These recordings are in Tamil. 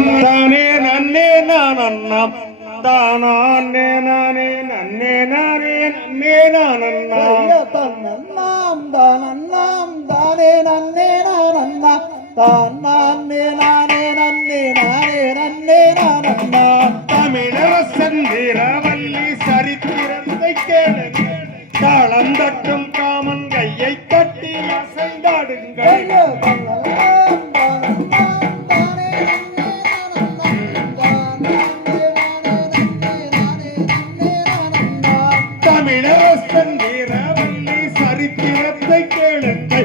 தானே நன்னே நான் அண்ணம். தானே நானே நன்னே நானே நன்னே நான் அண்ணா தன் அண்ணாம் தான் அண்ணாம் தானே நன்னே நான் அண்ணா தான் நானே நானே நன்னே நானே நன்னே நான் அண்ணா தமிழரசன் வீரவல்லி சரித்திரத்தை கேளுங்க. தாளம் தட்டும் காமன் கையை தட்டி அசைந்தாடுங்கள். சரித்திரத்தை கேளுங்கள்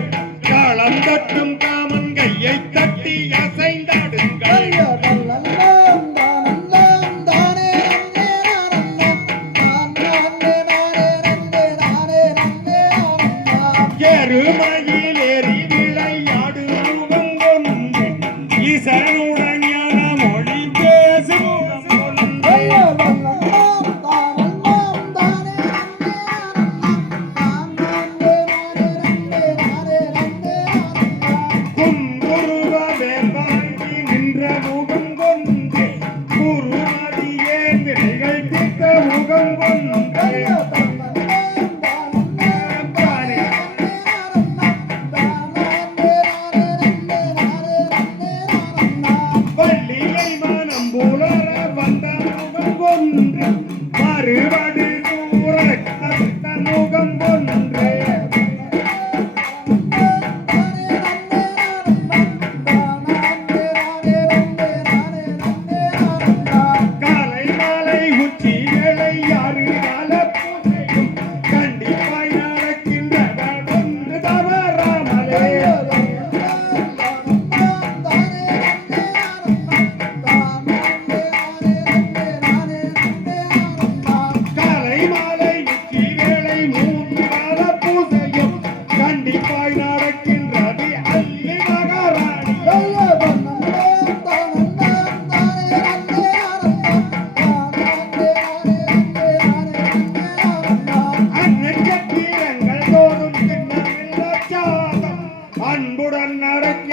கண்ட முகம்